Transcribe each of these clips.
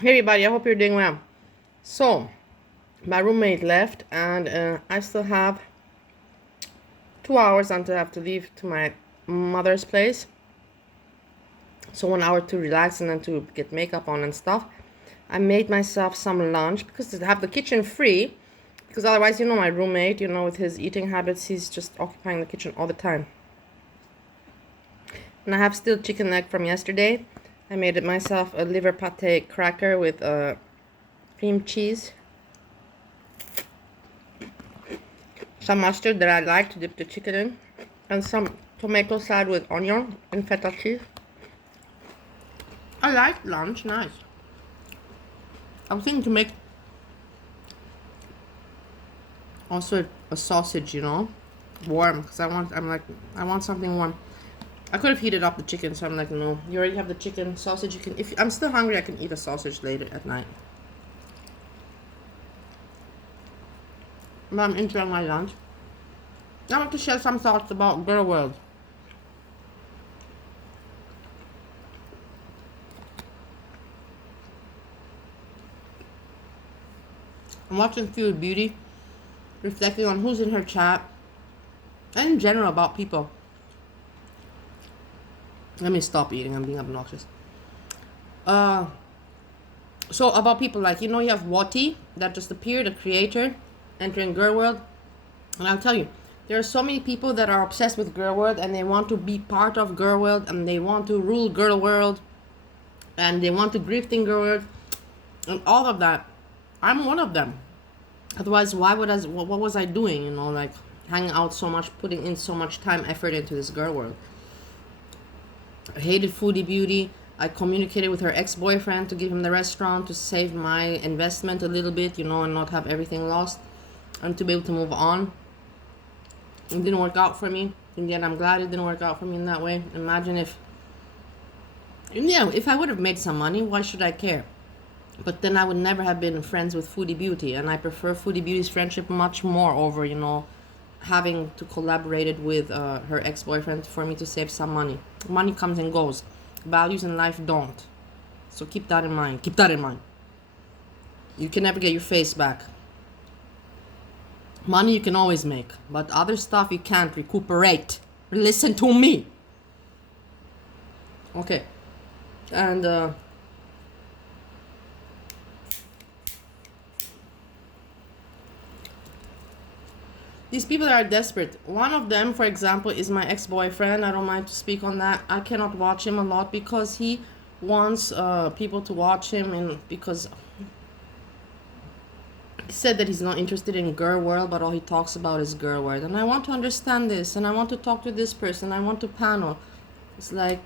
Hey everybody, I hope you're doing well. So, my roommate left, and I still have 2 hours until I have to leave to my mother's place. So 1 hour to relax and then to get makeup on and stuff. I made myself some lunch because to have the kitchen free, because otherwise, my roommate, with his eating habits, he's just occupying the kitchen all the time. And I have still chicken leg from yesterday. I made it myself a liver pate cracker with cream cheese, some mustard that I like to dip the chicken in, and some tomato salad with onion and feta cheese. I like lunch, nice. I'm thinking to make also a sausage, warm, because I want something warm. I could have heated up the chicken, so I'm like, no, you already have the chicken. Sausage, you can, if I'm still hungry, I can eat a sausage later at night. But I'm enjoying my lunch. I want to share some thoughts about Girl World. I'm watching Food Beauty, reflecting on who's in her chat, and in general about people. Let me stop eating, I'm being obnoxious. So about people like, you have Wati that just appeared, a creator, entering Girl World. And I'll tell you, there are so many people that are obsessed with Girl World and they want to be part of Girl World and they want to rule Girl World and they want to grift in Girl World and all of that. I'm one of them. Otherwise, what was I doing, like hanging out so much, putting in so much time, effort into this Girl World. I hated Foodie Beauty. I communicated with her ex-boyfriend to give him the restaurant to save my investment a little bit, and not have everything lost and to be able to move on. It didn't work out for me. And yet I'm glad it didn't work out for me in that way. Imagine if I would have made some money, why should I care? But then I would never have been friends with Foodie Beauty, and I prefer Foodie Beauty's friendship much more over, having to collaborate with her ex-boyfriend for me to save some money. Money comes and goes. Values in life don't. So keep that in mind. Keep that in mind. You can never get your face back. Money you can always make, but other stuff you can't recuperate. Listen to me. Okay. And these people are desperate. One of them, for example, is my ex-boyfriend. I don't mind to speak on that. I cannot watch him a lot because he wants people to watch him, and because he said that he's not interested in Girl World, but all he talks about is Girl World. And I want to understand this, and I want to talk to this person. I want to panel. It's like,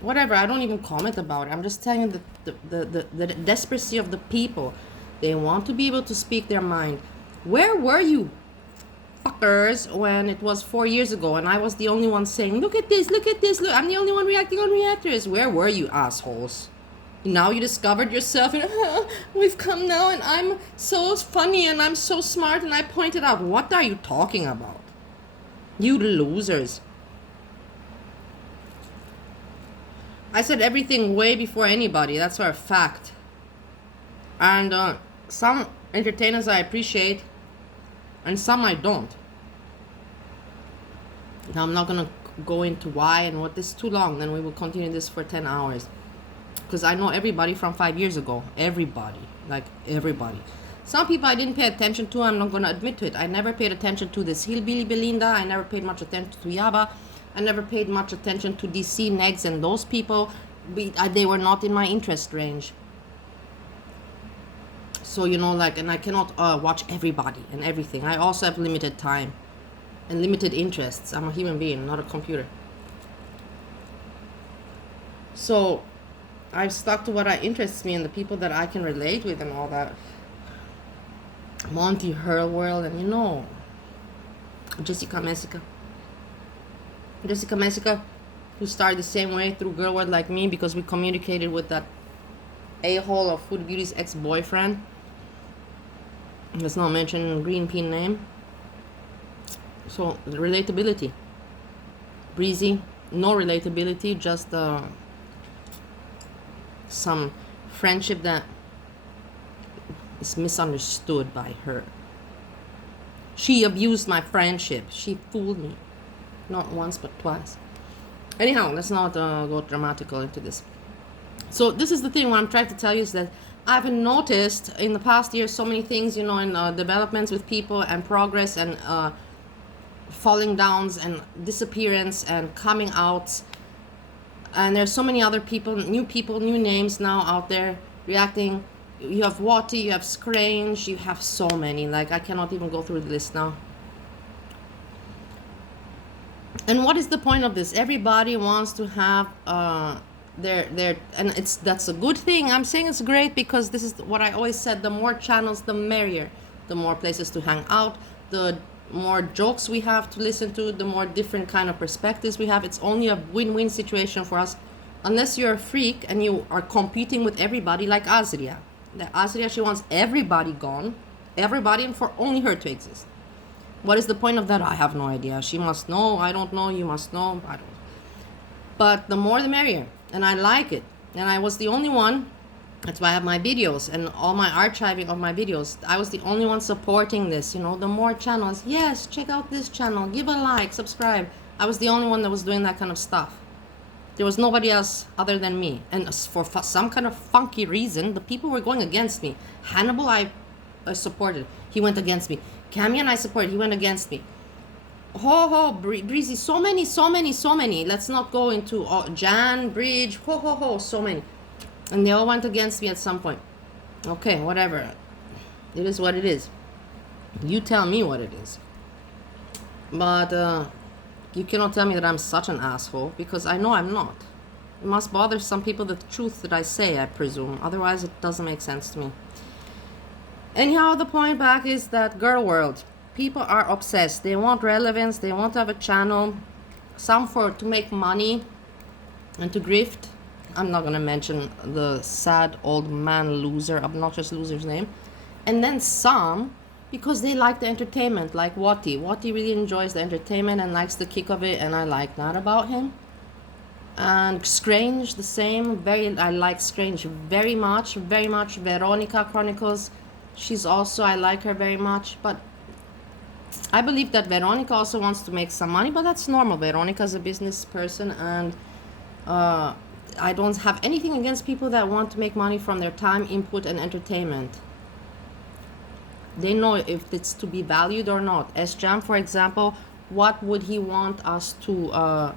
whatever. I don't even comment about it. I'm just telling you the desperation of the people. They want to be able to speak their mind. Where were you, fuckers, when it was 4 years ago and I was the only one saying, look at this, look, I'm the only one reacting on reactors. Where were you, assholes? Now you discovered yourself and we've come now and I'm so funny and I'm so smart and I pointed out. What are you talking about? You losers. I said everything way before anybody. That's for a fact. And some entertainers I appreciate and some I don't. Now I'm not gonna go into why and what. This is too long. Then we will continue this for 10 hours because I know everybody from 5 years ago. Everybody. Some people I didn't pay attention to. I'm not gonna admit to it. I never paid attention to this Hillbilly Belinda. I never paid much attention to Yaba. I never paid much attention to DC Negs and those people. They were not in my interest range. So, and I cannot watch everybody and everything. I also have limited time and limited interests. I'm a human being, not a computer. So, I've stuck to what interests me and the people that I can relate with and all that. Monty Hurlworld and, Jessica Messica, who started the same way through Girl World like me because we communicated with that a-hole of Food Beauty's ex-boyfriend. Let's not mention green pin name. So relatability. Breezy, no relatability, just some friendship that is misunderstood by her. She abused my friendship. She fooled me. Not once, but twice. Anyhow, let's not go dramatical into this. So this is the thing. What I'm trying to tell you is that I've noticed in the past year so many things, you know, in developments with people and progress and falling downs and disappearance and coming out. And there's so many other people, new names now out there reacting. You have Watty, you have Scrange, you have so many. Like, I cannot even go through the list now. And what is the point of this? Everybody wants to have their and that's a good thing. I'm saying it's great because this is what I always said: the more channels, the merrier. The more places to hang out, the more jokes we have to listen to, the more different kind of perspectives we have. It's only a win-win situation for us, unless you're a freak and you are competing with everybody, like Azria. The Azria, she wants everybody gone, everybody, and for only her to exist. What is the point of that? I have no idea. She must know. I don't know. You must know. I don't. But the more the merrier. And I like it. And I was the only one. That's why I have my videos and all my archiving of my videos. I was the only one supporting this. You know, the more channels. Yes, check out this channel. Give a like. Subscribe. I was the only one that was doing that kind of stuff. There was nobody else other than me. And for some kind of funky reason, the people were going against me. Hannibal, I supported. He went against me. Camion, I supported. He went against me. Breezy, so many. Let's not go into Jan, Bridge, so many. And they all went against me at some point. Okay, whatever. It is what it is. You tell me what it is. But you cannot tell me that I'm such an asshole, because I know I'm not. It must bother some people, the truth that I say, I presume. Otherwise, it doesn't make sense to me. Anyhow, the point back is that girl world. People are obsessed. They want relevance. They want to have a channel. Some to make money and to grift. I'm not going to mention the sad old man loser, obnoxious loser's name. And then some because they like the entertainment, like Watty. Watty really enjoys the entertainment and likes the kick of it, and I like that about him. And Scrange, the same. I like Scrange very much. Veronica Chronicles, she's also, I like her very much. But I believe that Veronica also wants to make some money, but that's normal. Veronica's a business person, and I don't have anything against people that want to make money from their time, input, and entertainment. They know if it's to be valued or not. S-Jam, for example, what would he want us to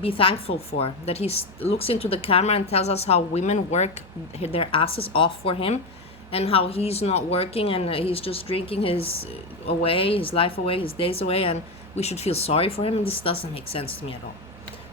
be thankful for? That he looks into the camera and tells us how women work their asses off for him, and how he's not working and he's just drinking his life away, his days away, and we should feel sorry for him. This doesn't make sense to me at all.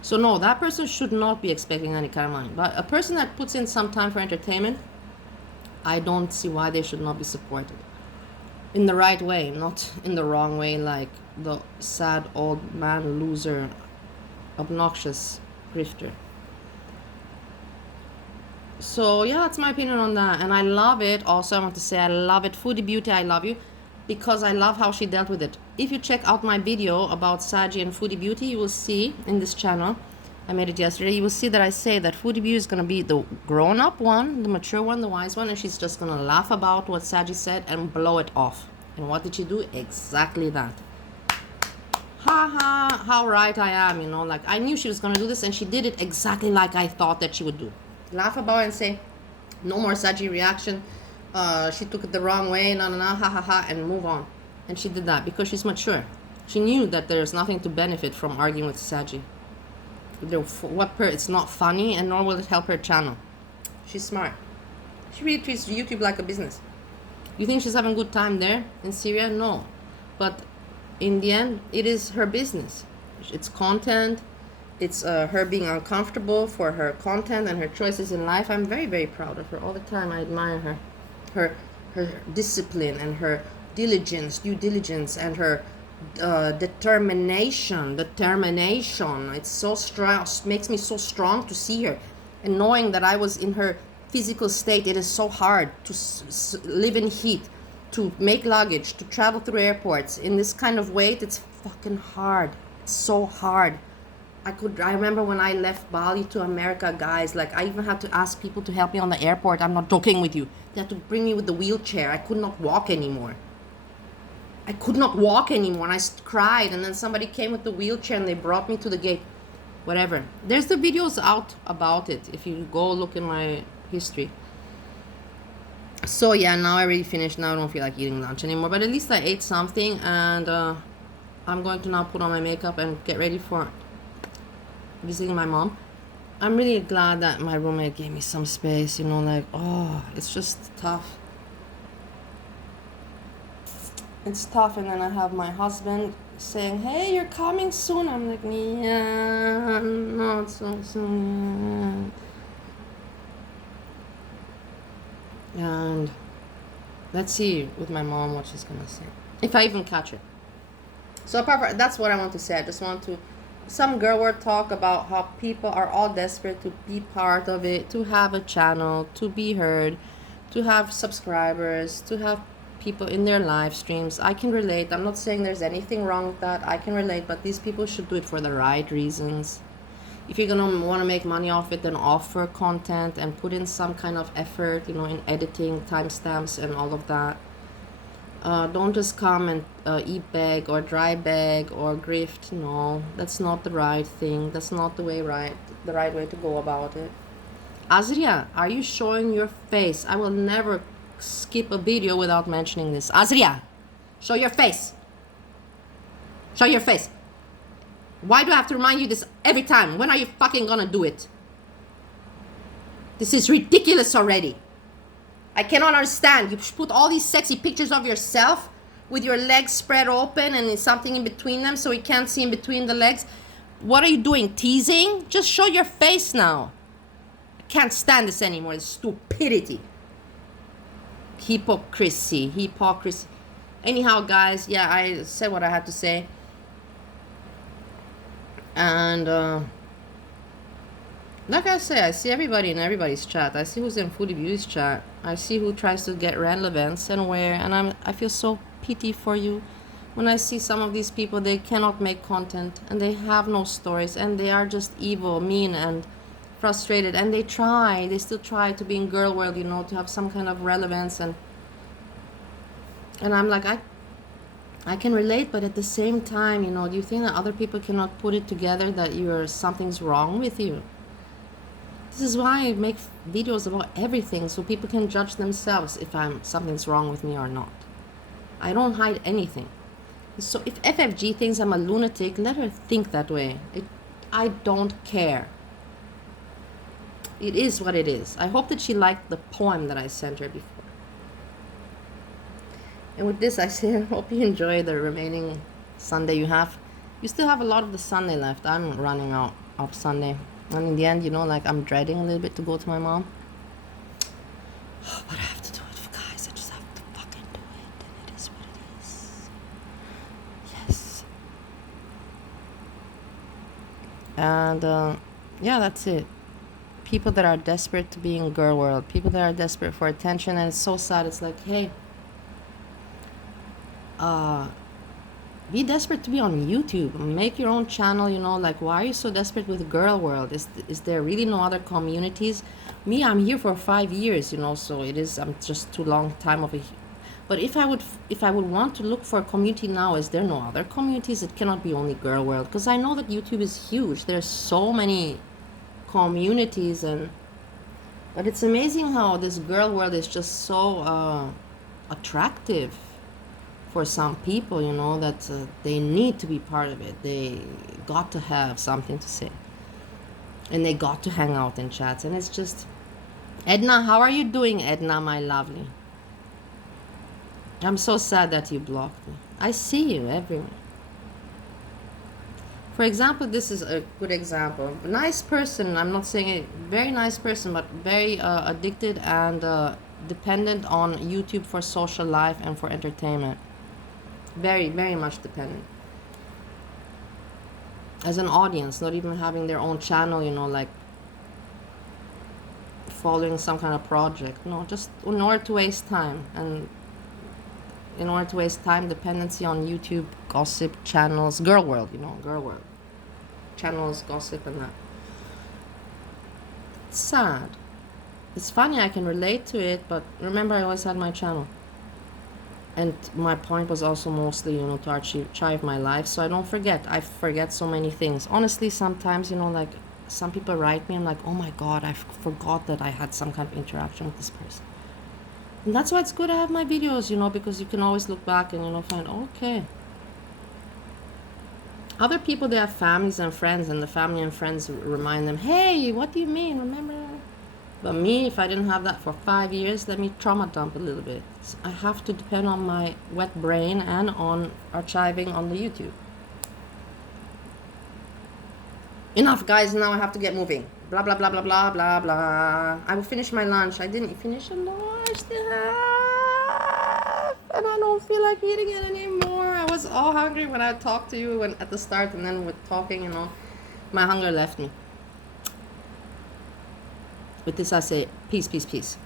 So no, that person should not be expecting any kind of money. But a person that puts in some time for entertainment, I don't see why they should not be supported. In the right way, not in the wrong way, like the sad old man loser, obnoxious grifter. So yeah, that's my opinion on that. And I love it. Also, I want to say I love it. Foodie Beauty, I love you, because I love how she dealt with it. If you check out my video about Saji and Foodie Beauty, you will see in this channel, I made it yesterday, you will see that I say that Foodie Beauty is going to be the grown-up one, the mature one, the wise one, and she's just going to laugh about what Saji said and blow it off. And what did she do? Exactly that. Ha ha, how right I am, you know, like I knew she was going to do this, and she did it exactly like I thought that she would do. Laugh about it and say, no more Saji reaction, she took it the wrong way, ha ha ha, and move on. And she did that because she's mature. She knew that there's nothing to benefit from arguing with Saji. It's not funny, and nor will it help her channel. She's smart. She really treats YouTube like a business. You think she's having a good time there in Syria? No. But in the end, it is her business. It's content. It's her being uncomfortable for her content and her choices in life. I'm very, very proud of her all the time. I admire her. Her discipline and her due diligence, and her determination. It's so strong. Makes me so strong to see her. And knowing that I was in her physical state, it is so hard to live in heat, to make luggage, to travel through airports in this kind of weight. It's fucking hard. It's so hard. I remember when I left Bali to America, guys, like I even had to ask people to help me on the airport. I'm not joking with you. They had to bring me with the wheelchair. I could not walk anymore. I could not walk anymore, and I cried, and then somebody came with the wheelchair and they brought me to the gate. Whatever. There's the videos out about it if you go look in my history. So yeah, now I already finished. Now I don't feel like eating lunch anymore, but at least I ate something, and I'm going to now put on my makeup and get ready for visiting my mom. I'm really glad that my roommate gave me some space, you know, like, oh, it's just tough. It's tough. And then I have my husband saying, hey, you're coming soon. I'm like, yeah, not so soon. And let's see with my mom what she's gonna say, if I even catch her. So apart from that's what I want to say. I just want to some girl word talk about how people are all desperate to be part of it, to have a channel, to be heard, to have subscribers, to have people in their live streams. I can relate. I'm not saying there's anything wrong with that. I can relate, but these people should do it for the right reasons. If you're gonna want to make money off it, then offer content and put in some kind of effort, you know, in editing, timestamps and all of that. Don't just come and eat beg or dry beg or grift. No, that's not the right thing. That's not the right way to go about it. Azria, are you showing your face? I will never skip a video without mentioning this. Azria, show your face. Show your face. Why do I have to remind you this every time? When are you fucking gonna do it? This is ridiculous already. I cannot understand. You put all these sexy pictures of yourself with your legs spread open and something in between them so we can't see in between the legs. What are you doing? Teasing? Just show your face now. I can't stand this anymore. It's stupidity. Hypocrisy. Anyhow, guys, yeah, I said what I had to say. And like I say, I see everybody in everybody's chat. I see who's in Foodie Beauty's chat. I see who tries to get relevance and where. And I feel so pity for you when I see some of these people. They cannot make content and they have no stories and they are just evil, mean, and frustrated. And they still try to be in girl world, you know, to have some kind of relevance. And I'm like, I can relate, but at the same time, you know, do you think that other people cannot put it together that something's wrong with you? This is why I make videos about everything, so people can judge themselves if something's wrong with me or not. I don't hide anything. So if FFG thinks I'm a lunatic, let her think that way. I don't care. It is what it is. I hope that she liked the poem that I sent her before. And with this, I say, I hope you enjoy the remaining Sunday you have. You still have a lot of the Sunday left. I'm running out of Sunday. And in the end, you know, like I'm dreading a little bit to go to my mom. But I have to do it, guys. I just have to fucking do it. And it is what it is. Yes. And yeah, that's it. People that are desperate to be in girl world. People that are desperate for attention. And it's so sad. It's like, hey, be desperate to be on YouTube. Make your own channel, you know, like why are you so desperate with girl world? Is there really no other communities? Me, I'm here for 5 years, you know, so I'm just too long time of a. But if I would want to look for a community now, is there no other communities? It cannot be only girl world, because I know that YouTube is huge. There's so many communities, but it's amazing how this girl world is just so attractive for some people, you know, that they need to be part of it. They got to have something to say. And they got to hang out in chats. And it's just... Edna, how are you doing, Edna, my lovely? I'm so sad that you blocked me. I see you everywhere. For example, this is a good example. A nice person, I'm not saying a very nice person, but very addicted and dependent on YouTube for social life and for entertainment. Very, very much dependent. As an audience, not even having their own channel, you know, like following some kind of project. No, just in order to waste time. And in order to waste time, dependency on YouTube, gossip channels, girl world, you know, girl world. channels, gossip and that. It's sad. It's funny, I can relate to it, but remember, I always had my channel. And my point was also mostly, you know, to archive my life, so I don't forget. I forget so many things. Honestly, sometimes, you know, like, some people write me, I'm like, oh my god, I forgot that I had some kind of interaction with this person. And that's why it's good to have my videos, you know, because you can always look back and, you know, find, okay. Other people, they have families and friends, and the family and friends remind them, hey, what do you mean, remember? But me, if I didn't have that for 5 years, let me trauma dump a little bit. So I have to depend on my wet brain and on archiving on the YouTube. Enough, guys, now I have to get moving. Blah, blah, blah, blah, blah, blah, blah. I will finish my lunch. I didn't finish a large half, and I don't feel like eating it anymore. I was all hungry when I talked to you at the start, and then with talking, you know, my hunger left me. With this, I say peace, peace, peace.